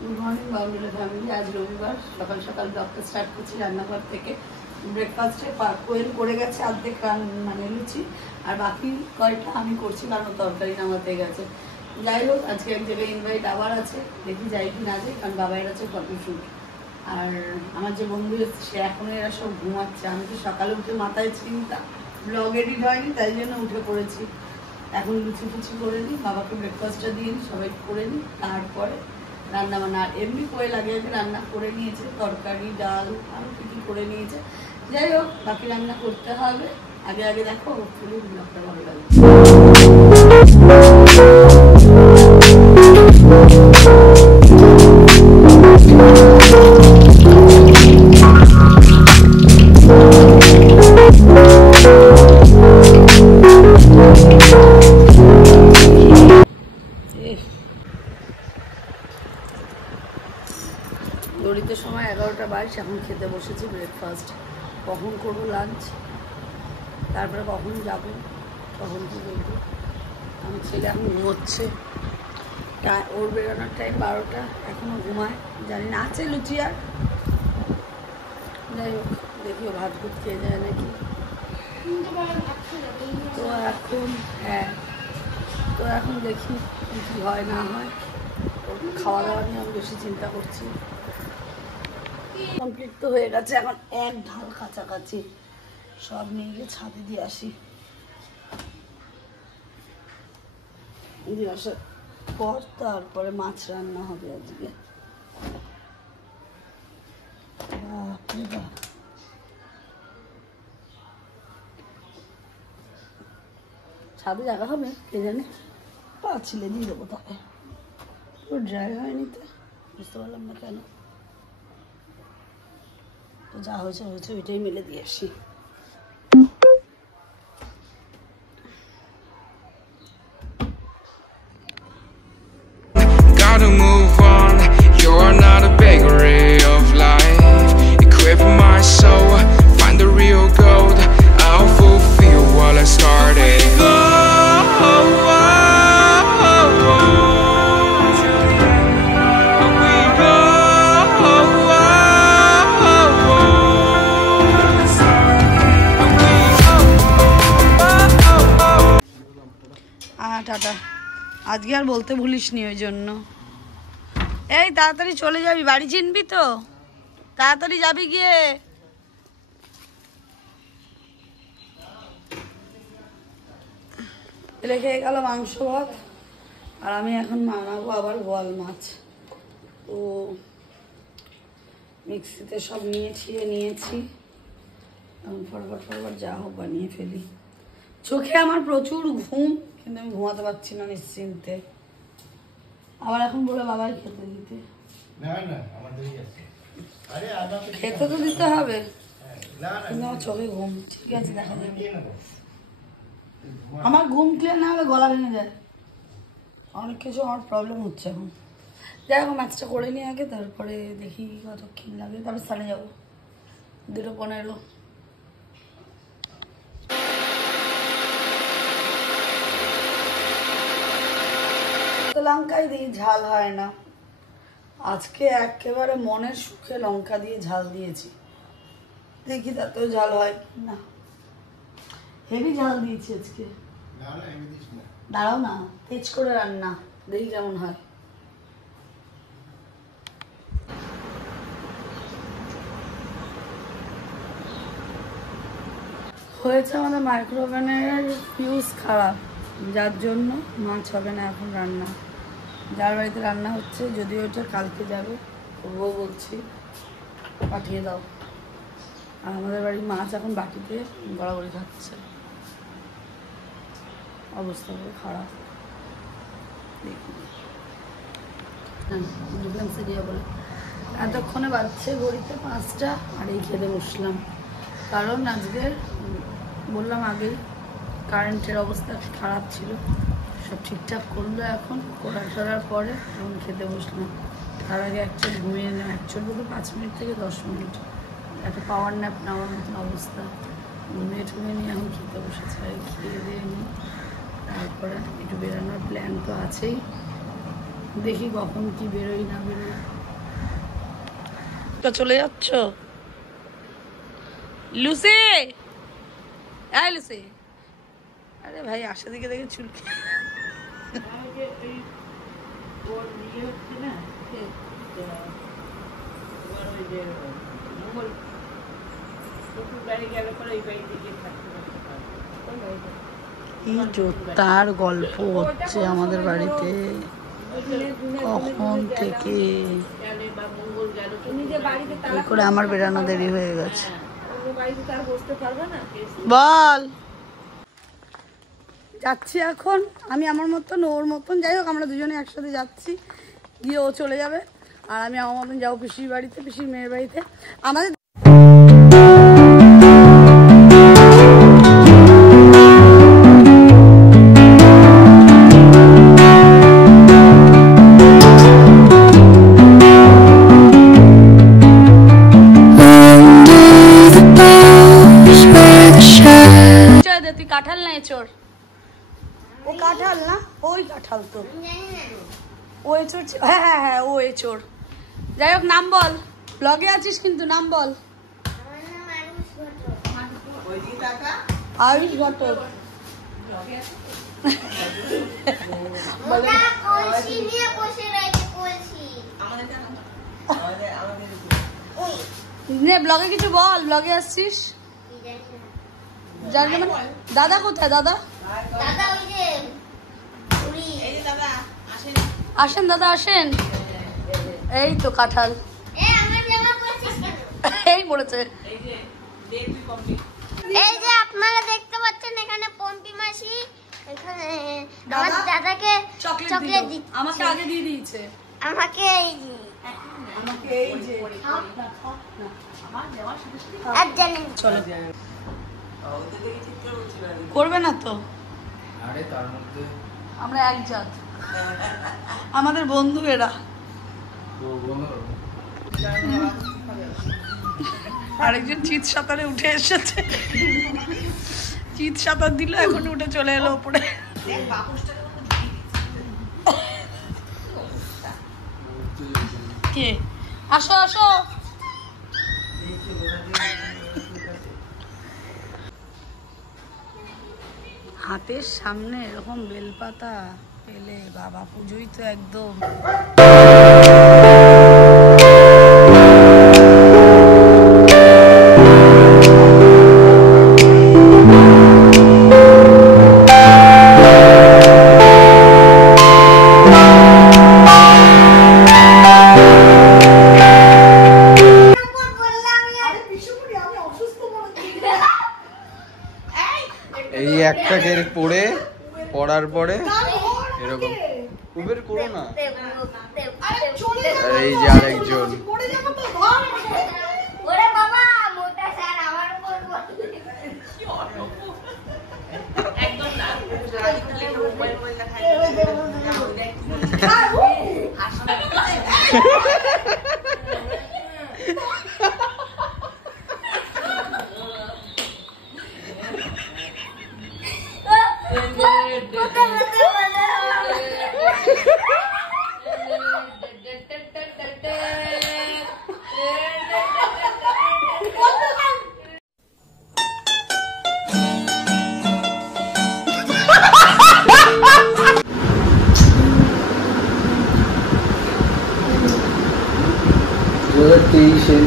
Good morning বাউন্ডুলে family. আজ রবিবার, সকাল সকাল ব্লগটা স্টার্ট করছি রান্নাঘর থেকে। ব্রেকফাস্টে কোয়েল করে গেছে অর্ধেক মানে লুচি, আর বাকি কয়েকটা আমি করছি কারণ তরকারি নামাতে গেছে। যাই হোক, আজকে এক জায়গায় ইনভাইট আবার আছে, দেখি যাই কি না যাই, কারণ বাবাইয়ের আছে ফটোশ্যুট। আর আমার যে বন্ধু এসছে সে এখনো এরা সব ঘুমাচ্ছে। আমি তো সকালে উঠে মাথায় চিন্তা, ব্লগ এডিট হয়নি তাই জন্য উঠে পড়েছি। এখন লুচি ফুচি করে নিই, বাবাকে ব্রেকফাস্টটা দিয়ে নিই, সবাই করে নিই, তারপরে রান্না বান্না। আর এমনি কোয়েল আগে আগে রান্না করে নিয়েছে, তরকারি ডাল আরও কী কী করে নিয়েছে। যাই হোক, বাকি রান্না করতে হবে। আগে আগে দেখো, হোপফুলি ব্লগটা ভালো লাগবে। ঘড়িতে সময় 11টা 22, এখন খেতে বসেছি ব্রেকফাস্ট। কখন করবো লাঞ্চ, তারপরে কখন যাবো, কখন কী করবো। আমার ছেলে এখন ঘুমোচ্ছে, ওর বেরোনোর টাইম 12টা, এখনও ঘুমায়। জানি না আছে লুচি আর। যাই হোক, দেখিও ভাত ভুত খেয়ে যায় নাকি। তো এখন তো এখন দেখি কী হয় না হয়। খাওয়া দাওয়া নিয়ে আমি বেশি চিন্তা করছি। কমপ্লিট তো হয়ে গেছে, এখন এক ঢাল কাছাকাছি সব নিয়ে গিয়ে ছাদে দিয়ে আসি। দিয়ে আসার পর তারপরে মাছ রান্না হবে আজকে। ছাদে জায়গা হবে কে জানে, পাচ্ছিলে দিয়ে দেবো। তবে ওর ড্রাই হয়নি, তো বুঝতে পারলাম না কেন। তো যা হয়েছে হয়েছে, ওইটাই মেলে দিয়ে আসি। Gotta move on, you're not a bakery of life. Equip my soul, find the real gold. I'll fulfill what I started. Tata. আজকে আর বলতে ভুলিসনি ওই জন্য। এই তাড়াতাড়ি চলে যাবি, বাড়ি চিনবি তো, তাড়াতাড়ি যাবি গিয়ে। রেখে গেল মাংস ভাত, আর আমি এখন বানাবো আবার বোয়াল মাছ। তো মিক্সিতে সব নিয়েছি, এখন ফটফট যা হোক বানিয়ে ফেলি। চোখে আমার প্রচুর ঘুম, কিন্তু আমি ঘুমাতে পারছি না নিশ্চিন্তে। আবার এখন বলে বাবাই খেতে দিতে, খেতে তো দিতে হবে, কিন্তু আমার চোখে ঘুম। ঠিক আছে, দেখা যাবে। আমার ঘুম ক্লিয়ার না হলে গলা ভেঙে যায়, অনেক কিছু আমার প্রবলেম হচ্ছে এখন। যাই হোক, ম্যাচটা করে নিই আগে, তারপরে দেখি কতক্ষণ লাগে, তারপর স্থানে যাবো। 2:15। লঙ্কাই দিই, ঝাল হয় না। আজকে একেবারে মনের সুখে লঙ্কা দিয়ে ঝাল দিয়েছি, দেখি তাতেও ঝাল হয় না। হেভি ঝাল দিয়েছি আজকে। দাঁড়াও না, তেজ করে রান্না, দেখি কেমন হয়। হয়েছে আমাদের মাইক্রোওভেনের ফিউজ খারাপ, যার জন্য মাছ হবে না এখন রান্না। যার বাড়িতে রান্না হচ্ছে, যদিও ওটা কালকে যাবে, করবো বলছি, পাঠিয়ে দাও। আর আমাদের বাড়ির মাছ এখন বাটিতে গড়াগড়ি খাচ্ছে, অবস্থা খুব খারাপ। দেখলাম সিরিয়া বলে এতক্ষণে বাজছে ঘড়িতে 5টা, আর এই খেতে বসলাম। কারণ আজকে বললাম আগেই কারেন্টের অবস্থা খারাপ ছিল, সব ঠিকঠাক করলো এখন, করার পরে এখন খেতে বসলাম। তার আগে অ্যাকচুয়ালি ঘুমিয়ে নিলাম, অ্যাকচুয়ালি বলতে 5 মিনিট থেকে 10 মিনিট, একটা পাওয়ার ন্যাপ নেওয়ার মতন অবস্থা। ঘুমিয়ে নিয়ে এখন খেতে বসেছে। খেয়ে দিয়ে নিই, তারপরে একটু বেরোনোর প্ল্যান তো আছেই। দেখি কখন কি বেরোই না বেরোই। তো চলে যাচ্ছ লুসি? এই লুসি, আরে ভাই আসে দিকে দেখে চুলকে তার গল্প হচ্ছে আমাদের বাড়িতে কখন থেকে করে আমার বেরানো দেরি হয়ে গেছে। বল যাচ্ছি এখন আমি আমার মতন, ওর মতন, যাই হোক আমরা দুজনে একসাথে যাচ্ছি, গিয়ে ও চলে যাবে আর আমি আমার মতন যাবো পিসির বাড়িতে, পিসির মেয়ের বাড়িতে। আমাদের তুই কাঁঠাল না এচোর? ও কাঁঠাল না, ওই কাঁঠাল তো ও এচোর। হ্যাঁ হ্যাঁ হ্যাঁ ও এচোর। যাই হোক নাম বল, ব্লগে আছিস কিন্তু নাম বল। আয়ুষ ঘটক। নে ব্লগে কিছু বল, ব্লগে আসছিস। জানি না দাদা কোথায়? দাদা আসেন, দাদা আসেন। এই তো কাঁঠাল এই পড়েছে। এই যে আপনারা দেখতে পাচ্ছেন এখানে পম্পি মাসি এখানে আমার দাদাকে চকলেট দিচ্ছে। আমাকে আগে দিয়ে দিয়েছে। আমাকে এই যে আমাকে এই যে আর জানেন চলো করবে না তো? আরে তার মধ্যে আমরা এক জাত, আমাদের বন্ধু এরা। আরেকজন চিত সাঁতারে উঠে এসেছে, চিত সাঁতার দিল, এখন উঠে চলে এলো উপরে। কে? আসো আসো। হাতের সামনে এরকম বেলপাতা পেলে বাবা পুজোই তো একদম। এই একটা গের পড়ে পড়ার পরে এরকম উবের করো না। আর এই যে আরেকজন ওরে বাবা মোটা স্যার আমার উপর একদম না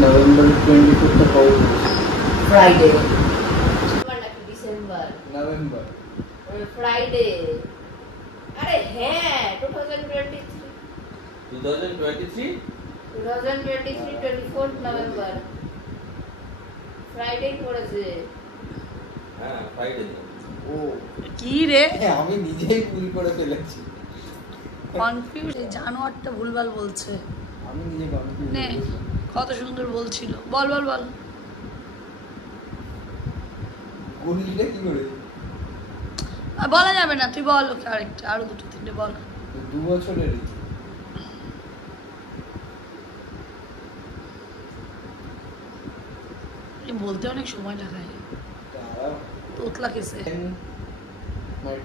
November 25th of Friday. December. November. Friday. अरे हैं 2023. 2023? 24th November. Friday পড়েছে। হ্যাঁ ফ্রাইডে। ও কি রে আমি নিজেই ভুল করে ফেলেছি। কনফিউজ, জানোয়ারটা ভুলভাল বলছে। আমি নিজে কনফিউজ। নে কত সুন্দর বলছিল, বল বল বল। গুলিটা কি করে? বলা যাবে না, তুই বল ওকে আরেকটা, আরো দুটো তিনটে বল। 2 বছরের বলতে অনেক সময় লাগায়। তোতলা কেসে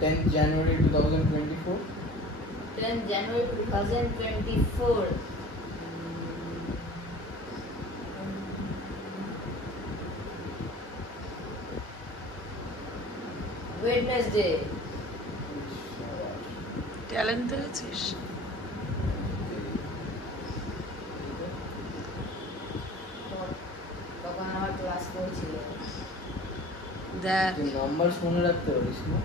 10th January 2024. 10 January 2024. Wednesday. Talent আছিস। তখন আমার ক্লাস করছিল। দেখ নাম্বার শুনে রাখতে পারিস না।